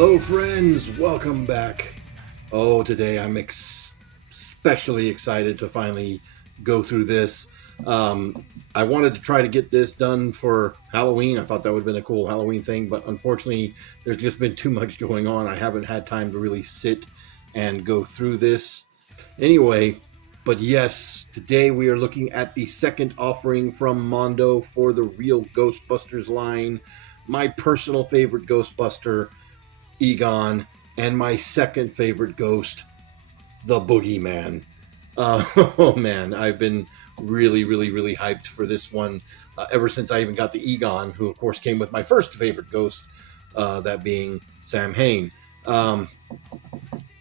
Hello, friends. Welcome back. Oh, today I'm especially excited to finally go through this. I wanted to try to get this done for Halloween. I thought that would have been a cool Halloween thing, but unfortunately, there's just been too much going on. I haven't had time to really sit and go through this. Anyway, but yes, today we are looking at the second offering from Mondo for the real Ghostbusters line. My personal favorite Ghostbuster, Egon, and my second favorite ghost, the Boogeyman. Oh man, I've been really hyped for this one ever since I even got the Egon, who of course came with my first favorite ghost, that being Sam Hain. And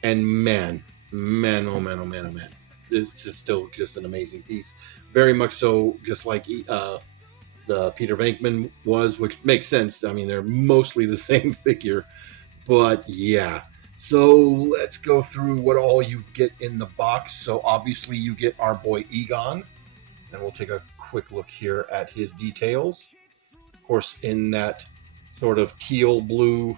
man, this is still just an amazing piece. Very much so, just like the Peter Venkman was, which makes sense. I mean, they're mostly the same figure. But yeah, so let's go through what all you get in the box. So obviously you get our boy Egon, and we'll take a quick look here at his details. Of course, in that sort of teal blue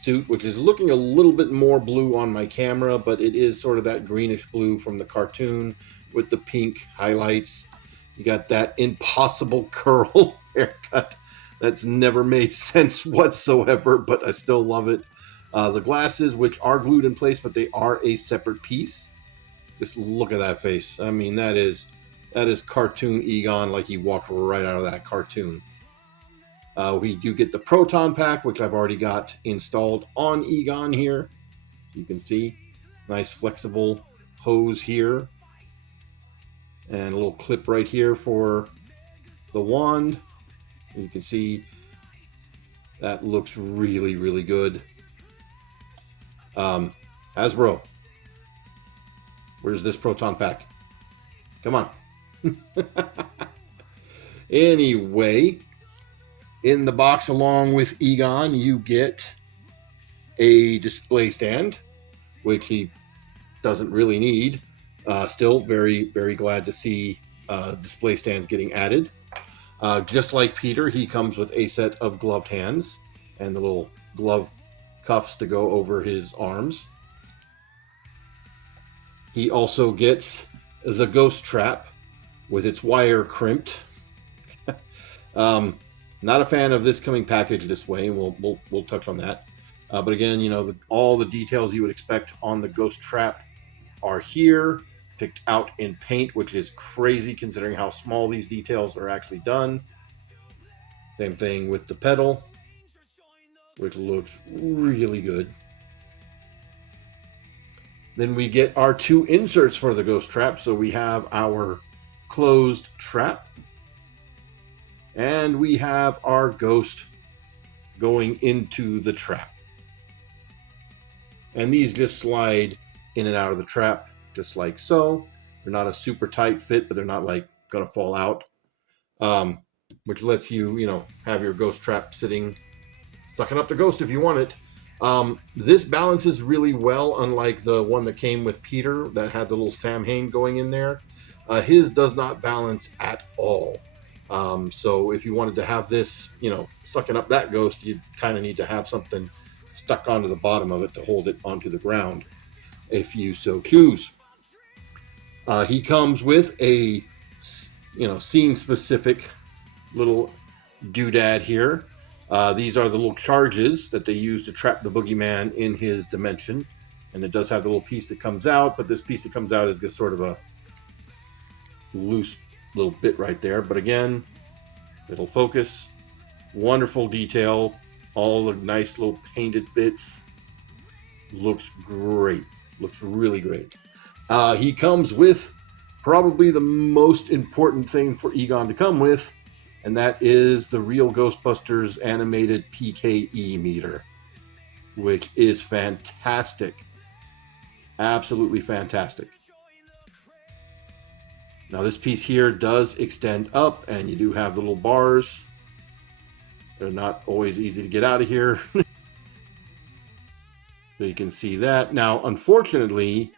suit, which is looking a little bit more blue on my camera, but it is sort of that greenish blue from the cartoon with the pink highlights. You got that impossible curl haircut. That's never made sense whatsoever, but I still love it. The glasses, which are glued in place, but they are a separate piece. Just look at that face. I mean, that is cartoon Egon, like he walked right out of that cartoon. We do get the proton pack, which I've already got installed on Egon here. You can see, nice flexible hose here. And a little clip right here for the wand. You can see that looks really good. Hasbro, where's this proton pack? Come on. Anyway, in the box along with Egon, you get a display stand, which he doesn't really need. Still very glad to see display stands getting added. Just like Peter, he comes with a set of gloved hands and the little glove cuffs to go over his arms. He also gets the ghost trap with its wire crimped. Not a fan of this coming packaged this way, and we'll touch on that. But again, you know, all the details you would expect on the ghost trap are here, picked out in paint, which is crazy considering how small these details are actually done. Same thing with the pedal, which looks really good. Then we get our two inserts for the ghost trap. So we have our closed trap, and we have our ghost going into the trap. And these just slide in and out of the trap, just like so. They're not a super tight fit, but they're not like going to fall out. Which lets you, you know, have your ghost trap sitting, sucking up the ghost if you want it. This balances really well, unlike the one that came with Peter that had the little Sam Hain going in there. His does not balance at all. So if you wanted to have this, you know, sucking up that ghost, you kind of need to have something stuck onto the bottom of it to hold it onto the ground, if you so choose. He comes with a, you know, scene-specific little doodad here. These are the little charges that they use to trap the boogeyman in his dimension. And it does have the little piece that comes out, but this piece that comes out is just sort of a loose little bit right there. But again, it'll focus. Wonderful detail. All the nice little painted bits. Looks great. Looks really great. He comes with probably the most important thing for Egon to come with, and that is the real Ghostbusters animated PKE meter, which is fantastic. Absolutely fantastic. Now this piece here does extend up, and you do have the little bars. They're not always easy to get out of here. So you can see that. Now, unfortunately,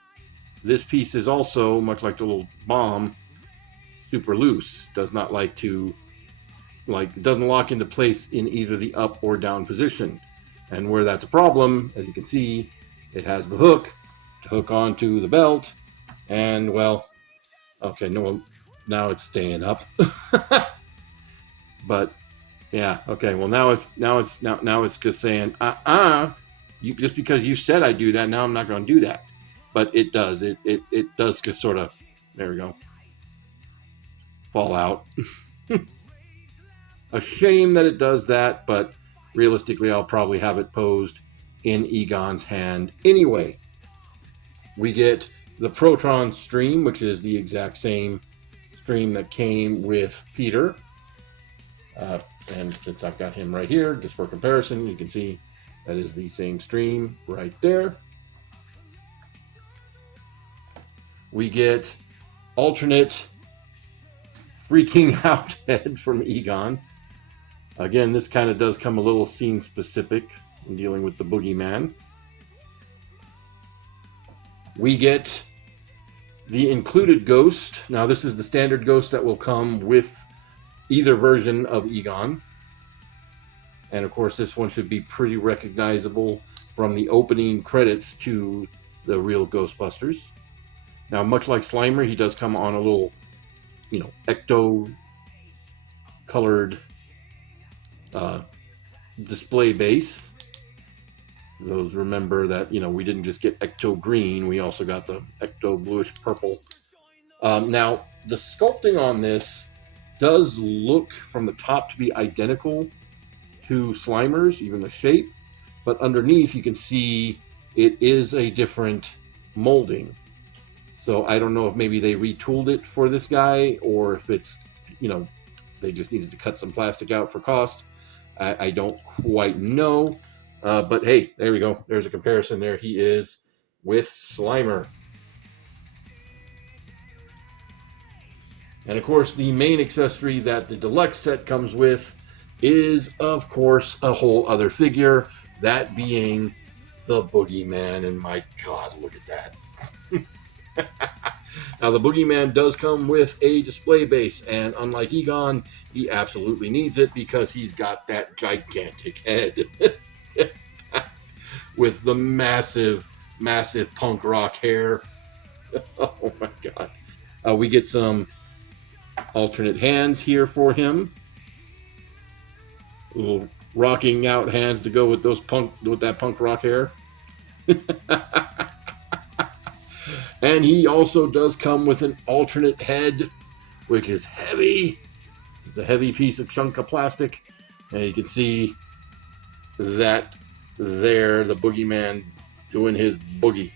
this piece is also, much like the little bomb, super loose. Does not like to, doesn't lock into place in either the up or down position. And where that's a problem, as you can see, it has the hook to hook onto the belt. And well, okay, no, now it's staying up. But yeah, okay. Well, now it's just saying, you, just because you said I do that, now I'm not going to do that. But it does. It does just sort of, there we go, fall out. A shame that it does that, but realistically, I'll probably have it posed in Egon's hand anyway. We get the Proton stream, which is the exact same stream that came with Peter. And since I've got him right here, just for comparison, you can see that is the same stream right there. We get alternate freaking out head from Egon. Again, this kind of does come a little scene specific in dealing with the boogeyman. We get the included ghost. Now, this is the standard ghost that will come with either version of Egon. And of course, this one should be pretty recognizable from the opening credits to the real Ghostbusters. Now, much like Slimer, he does come on a little, ecto colored display base. Those remember that, we didn't just get ecto green, we also got the ecto bluish purple. Now, the sculpting on this does look from the top to be identical to Slimer's, even the shape, but underneath you can see it is a different molding. So I don't know if maybe they retooled it for this guy, or if it's, they just needed to cut some plastic out for cost. I don't quite know. But hey, there we go. There's a comparison there. He is with Slimer. And of course, the main accessory that the Deluxe set comes with is, of course, a whole other figure, that being the Boogeyman. And my God, look at that. Now, the Boogeyman does come with a display base, and unlike Egon, he absolutely needs it because he's got that gigantic head with the massive, massive punk rock hair. Oh my God. We get some alternate hands here for him. Little rocking out hands to go with that punk rock hair. And he also does come with an alternate head, which is heavy. It's a heavy piece of chunk of plastic. And you can see that there, the Boogeyman doing his boogie.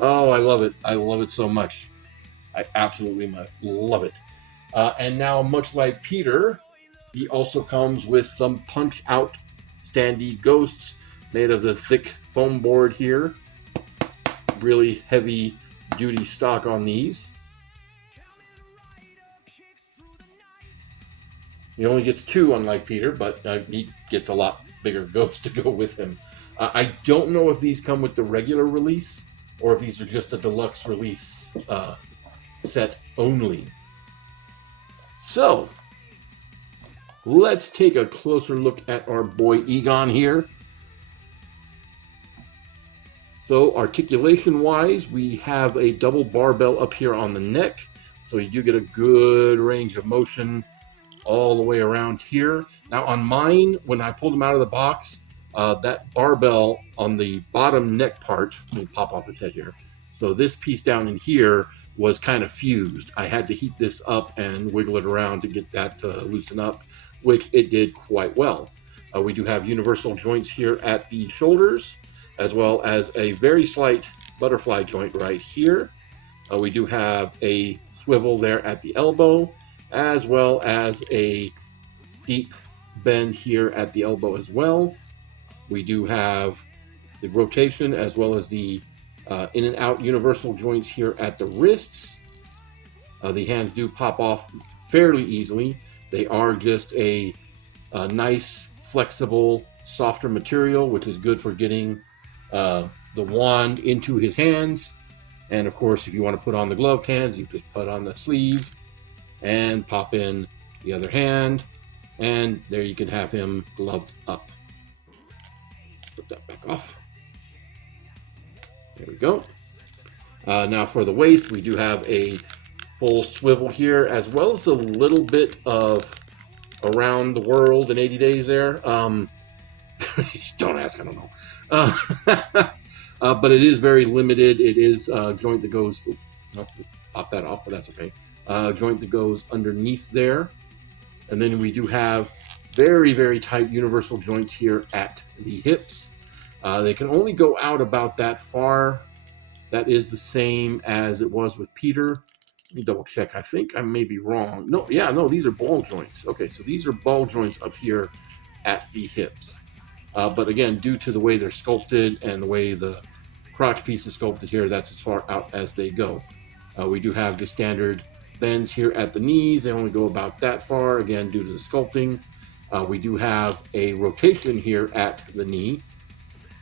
Oh, I love it. I love it so much. I absolutely love it. And now, much like Peter, he also comes with some punch-out standee ghosts made of the thick foam board here. Really heavy-duty stock on these. He only gets 2, unlike Peter, but he gets a lot bigger ghost to go with him. I don't know if these come with the regular release, or if these are just a deluxe release set only. So, let's take a closer look at our boy Egon here. So, articulation-wise, we have a double barbell up here on the neck, so you do get a good range of motion all the way around here. Now, on mine, when I pulled him out of the box, that barbell on the bottom neck part, let me pop off his head here. So this piece down in here was kind of fused. I had to heat this up and wiggle it around to get that to loosen up, which it did quite well. We do have universal joints here at the shoulders, as well as a very slight butterfly joint right here. We do have a swivel there at the elbow, as well as a deep bend here at the elbow as well. We do have the rotation as well as the in and out universal joints here at the wrists. The hands do pop off fairly easily. They are just a nice, flexible, softer material, which is good for getting the wand into his hands. And of course, if you want to put on the gloved hands, you just put on the sleeve and pop in the other hand. And there you can have him gloved up. Put that back off. There we go. Now for the waist, we do have a full swivel here, as well as a little bit of around the world in 80 days there. Don't ask, I don't know. But it is very limited. It is a joint that goes, pop that off, but that's okay. Joint that goes underneath there. And then we do have very, very tight universal joints here at the hips. They can only go out about that far. That is the same as it was with Peter. Let me double check. I think I may be wrong. No, yeah, no, these are ball joints. Okay, so these are ball joints up here at the hips. But again, due to the way they're sculpted and the way the crotch piece is sculpted here, that's as far out as they go. We do have the standard bends here at the knees. They only go about that far, again, due to the sculpting. We do have a rotation here at the knee.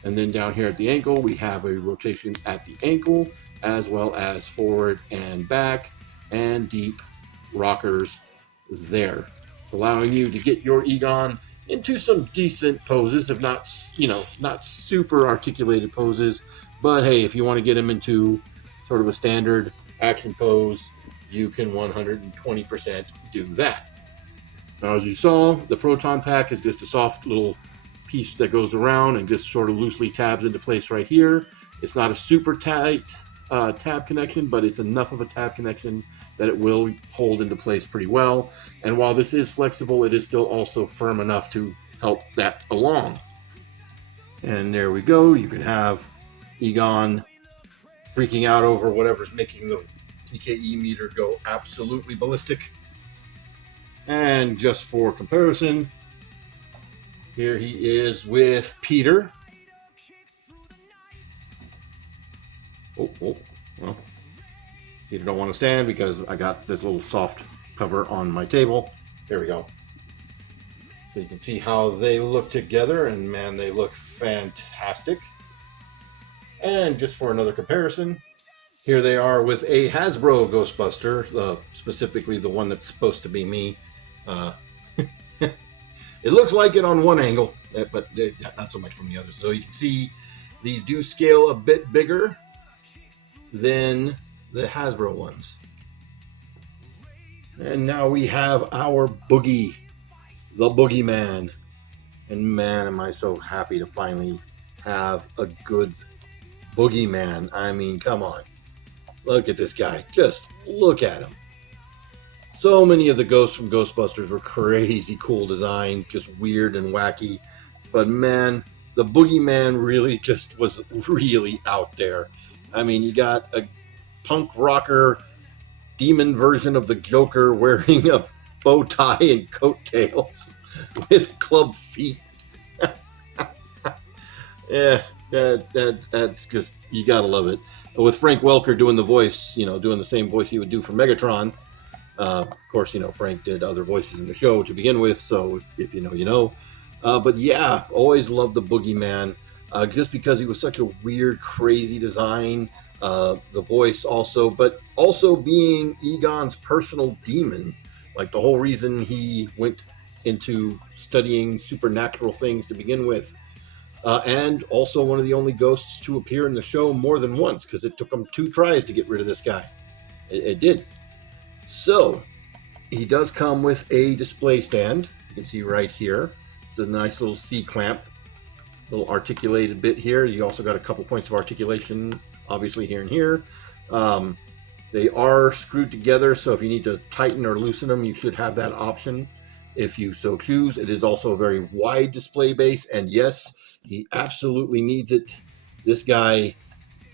And then down here at the ankle, we have a rotation at the ankle, as well as forward and back, and deep rockers there, allowing you to get your Egon into some decent poses, if not, not super articulated poses. But hey, if you want to get him into sort of a standard action pose, you can 120% do that. Now, as you saw, the Proton Pack is just a soft little piece that goes around and just sort of loosely tabs into place right here. It's not a super tight tab connection, but it's enough of a tab connection that it will hold into place pretty well. And while this is flexible, it is still also firm enough to help that along. And there we go. You can have Egon freaking out over whatever's making the TKE meter go absolutely ballistic. And just for comparison, here he is with Peter. Well, Peter don't want to stand because I got this little soft cover on my table. There we go. So you can see how they look together, and man, they look fantastic. And just for another comparison, here they are with a Hasbro Ghostbuster, specifically the one that's supposed to be me. It looks like it on one angle, but not so much from the other. So you can see these do scale a bit bigger than the Hasbro ones. And now we have our Boogie, the Boogeyman. And man, am I so happy to finally have a good Boogeyman. I mean, come on. Look at this guy. Just look at him. So many of the ghosts from Ghostbusters were crazy cool designs, just weird and wacky. But man, the Boogeyman really just was really out there. I mean, you got a punk rocker demon version of the Joker wearing a bow tie and coattails with club feet. Yeah, that's just, you gotta love it. With Frank Welker doing the voice, doing the same voice he would do for Megatron. Of course, Frank did other voices in the show to begin with, so if you know, you know. But yeah, always loved the Boogeyman, just because he was such a weird, crazy design. The voice also, but also being Egon's personal demon. Like the whole reason he went into studying supernatural things to begin with. And also one of the only ghosts to appear in the show more than once, because it took him 2 tries to get rid of this guy. It did. So, he does come with a display stand. You can see right here. It's a nice little C-clamp. Little articulated bit here. You also got a couple points of articulation, obviously here and here. They are screwed together, so if you need to tighten or loosen them, you should have that option if you so choose. It is also a very wide display base, and yes, he absolutely needs it. This guy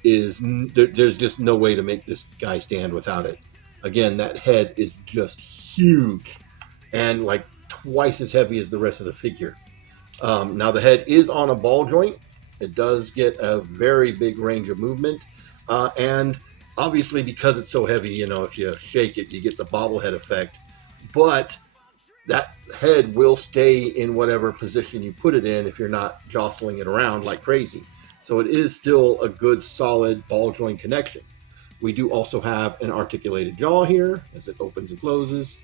is, there's just no way to make this guy stand without it. Again, that head is just huge and like twice as heavy as the rest of the figure. Now the head is on a ball joint. It does get a very big range of movement. And obviously because it's so heavy, if you shake it, you get the bobblehead effect. But that head will stay in whatever position you put it in if you're not jostling it around like crazy. So it is still a good solid ball joint connection. We do also have an articulated jaw here as it opens and closes.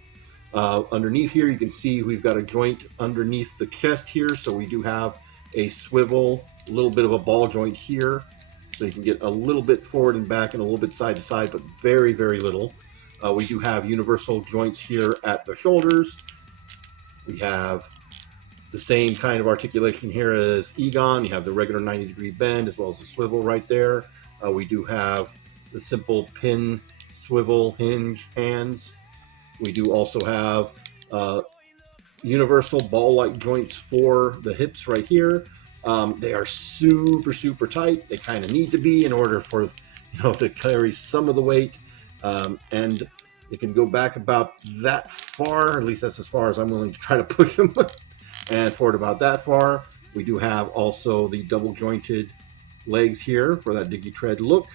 Underneath here, you can see we've got a joint underneath the chest here. So we do have a swivel, a little bit of a ball joint here. So you can get a little bit forward and back and a little bit side to side, but very, very little. We do have universal joints here at the shoulders. We have the same kind of articulation here as Egon. You have the regular 90-degree bend as well as the swivel right there. We do have the simple pin swivel hinge hands. We do also have universal ball-like joints for the hips right here. They are super, super tight. They kind of need to be in order for to carry some of the weight. And it can go back about that far. At least that's as far as I'm willing to try to push them. And forward about that far. We do have also the double jointed legs here for that diggy tread look.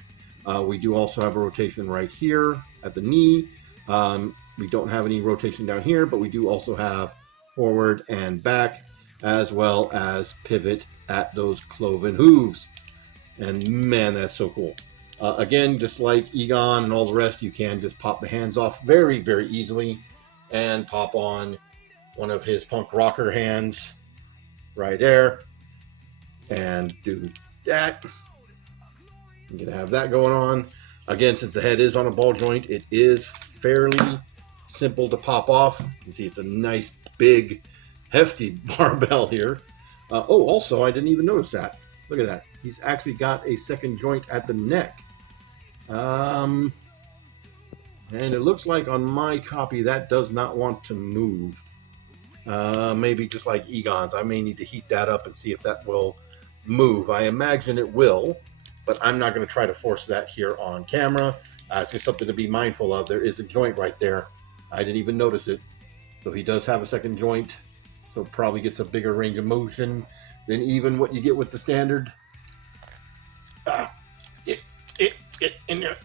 We do also have a rotation right here at the knee. We don't have any rotation down here, but we do also have forward and back, as well as pivot at those cloven hooves. And man, that's so cool. Again, just like Egon and all the rest, you can just pop the hands off very, very easily and pop on one of his punk rocker hands right there and do that. You're going to have that going on. Again, since the head is on a ball joint, it is fairly simple to pop off. You can see it's a nice, big, hefty barbell here. Also, I didn't even notice that. Look at that. He's actually got a second joint at the neck. And it looks like on my copy that does not want to move. Maybe just like Egon's. I may need to heat that up and see if that will move. I imagine it will, but I'm not going to try to force that here on camera. It's just something to be mindful of. There is a joint right there. I didn't even notice it. So he does have a second joint. So probably gets a bigger range of motion than even what you get with the standard. Get in there.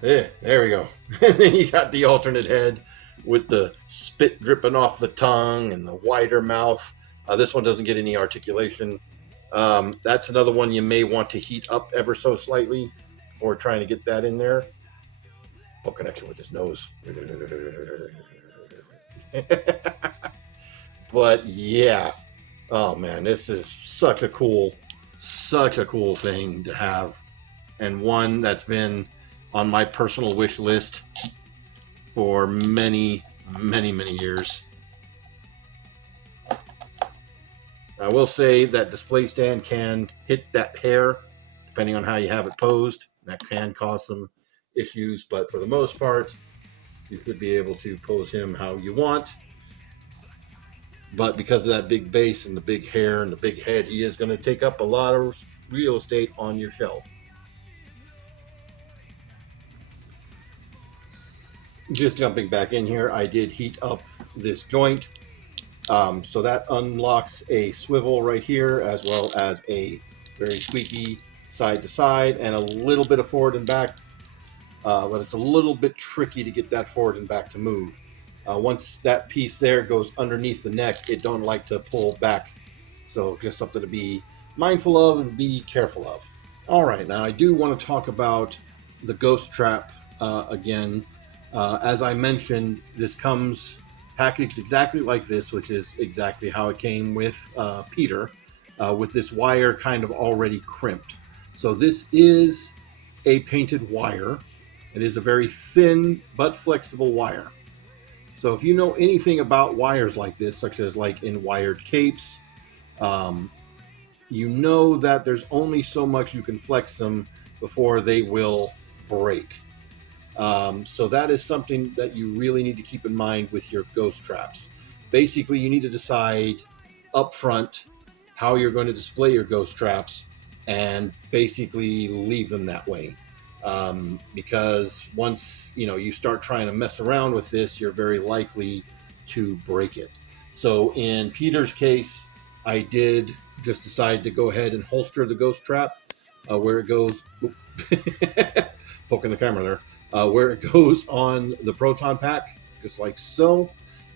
There we go. And then you got the alternate head with the spit dripping off the tongue and the wider mouth. This one doesn't get any articulation. That's another one you may want to heat up ever so slightly before trying to get that in there. Oh, connection with his nose. But yeah. Oh man, this is such a cool thing to have. And one that's been on my personal wish list for many, many, many years. I will say that display stand can hit that hair, depending on how you have it posed. That can cause some issues, but for the most part, you could be able to pose him how you want. But because of that big base and the big hair and the big head, he is going to take up a lot of real estate on your shelf. Just jumping back in here, I did heat up this joint. So that unlocks a swivel right here, as well as a very squeaky side to side and a little bit of forward and back. But it's a little bit tricky to get that forward and back to move. Once that piece there goes underneath the neck, it don't like to pull back. So just something to be mindful of and be careful of. All right, now I do want to talk about the ghost trap again. As I mentioned, this comes packaged exactly like this, which is exactly how it came with Peter, with this wire kind of already crimped. So this is a painted wire. It is a very thin but flexible wire. So if you know anything about wires like this, such as like in wired capes, you know that there's only so much you can flex them before they will break. So that is something that you really need to keep in mind with your ghost traps. Basically, you need to decide up front how you're going to display your ghost traps and basically leave them that way. Because once you start trying to mess around with this, you're very likely to break it. So in Peter's case, I did just decide to go ahead and holster the ghost trap where it goes. Poking the camera there. Where it goes on the proton pack, just like so.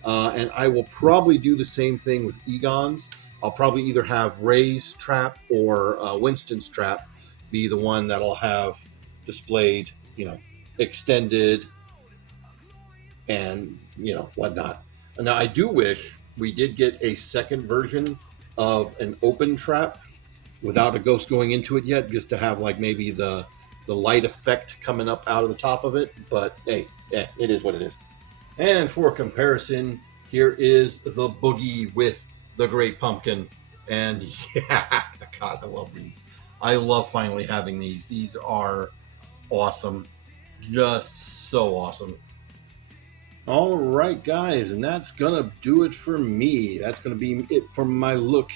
And I will probably do the same thing with Egon's. I'll probably either have Ray's trap or Winston's trap be the one that I'll have displayed, extended and whatnot. Now I do wish we did get a second version of an open trap without a ghost going into it yet, just to have like maybe the light effect coming up out of the top of it. But hey, yeah, it is what it is. And for comparison, here is the boogie with the Great Pumpkin. And yeah, God, I love these. I love finally having these. These are awesome. Just so awesome. All right, guys, and that's gonna do it for me. That's gonna be it for my look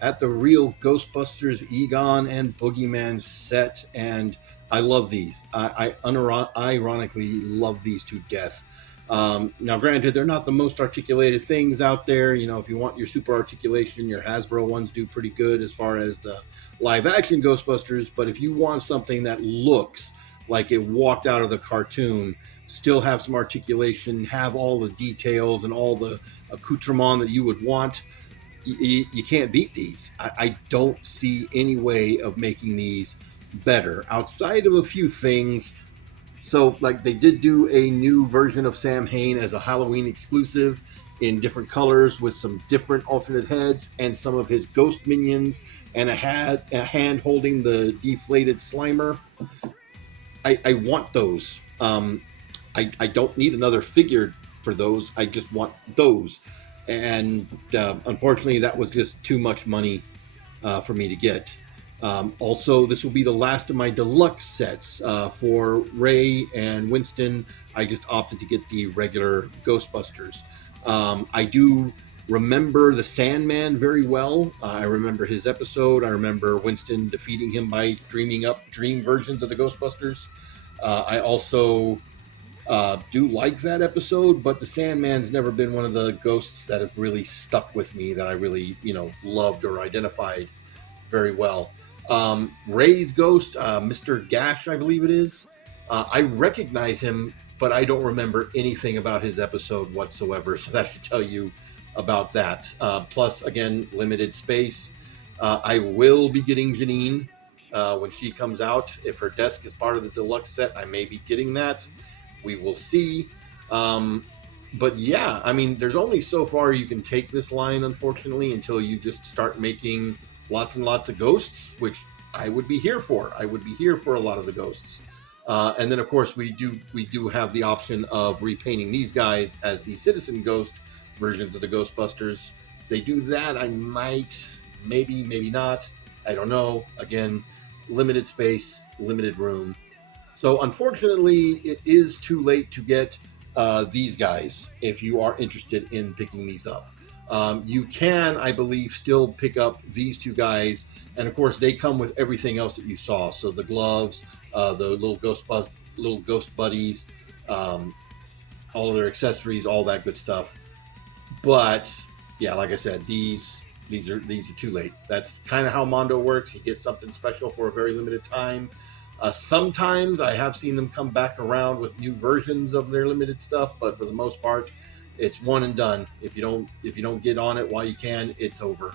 at the real Ghostbusters Egon and Boogeyman set, and I love these. Ironically love these to death. Now, granted, they're not the most articulated things out there. If you want your super articulation, your Hasbro ones do pretty good as far as the live action Ghostbusters. But if you want something that looks like it walked out of the cartoon, still have some articulation, have all the details and all the accoutrement that you would want, you can't beat these. I don't see any way of making these better outside of a few things. So, like, they did do a new version of Sam Hain as a Halloween exclusive in different colors with some different alternate heads and some of his ghost minions and a hand holding the deflated Slimer. I want those. I don't need another figure for those. I just want those. And unfortunately, that was just too much money for me to get. Also, this will be the last of my deluxe sets. For Ray and Winston, I just opted to get the regular Ghostbusters. I do remember the Sandman very well. I remember his episode. I remember Winston defeating him by dreaming up dream versions of the Ghostbusters. I also do like that episode, but the Sandman's never been one of the ghosts that have really stuck with me, that I really, loved or identified very well. Ray's ghost, Mr. Gash, I believe it is. I recognize him, but I don't remember anything about his episode whatsoever, so that should tell you about that. Plus, again, limited space. I will be getting Janine when she comes out. If her desk is part of the deluxe set, I may be getting that. We will see. But yeah, I mean, there's only so far you can take this line, unfortunately, until you just start making lots and lots of ghosts, which I would be here for. I would be here for a lot of the ghosts. And then, of course, we do have the option of repainting these guys as the Citizen Ghost versions of the Ghostbusters. If they do that, I might, maybe not. I don't know. Again, limited space, limited room. So unfortunately, it is too late to get these guys if you are interested in picking these up. You can, I believe, still pick up these two guys, and of course they come with everything else that you saw. So the gloves, the little ghost buddies, all of their accessories, all that good stuff. But yeah, like I said, these are too late. That's kind of how Mondo works. You get something special for a very limited time. Sometimes I have seen them come back around with new versions of their limited stuff, but for the most part, it's one and done. If you don't get on it while you can, it's over.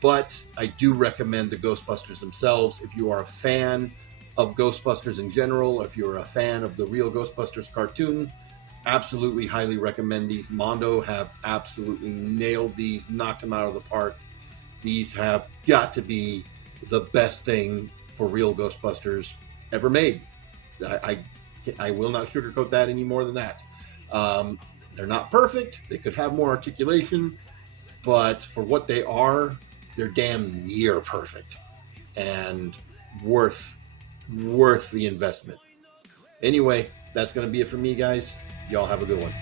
But I do recommend the Ghostbusters themselves. If you are a fan of Ghostbusters in general, if you're a fan of the real Ghostbusters cartoon, absolutely highly recommend these. Mondo have absolutely nailed these, knocked them out of the park. These have got to be the best thing for real Ghostbusters ever made. I will not sugarcoat that any more than that. They're not perfect. They could have more articulation, but for what they are, they're damn near perfect and worth the investment. Anyway, that's going to be it for me, guys. Y'all have a good one.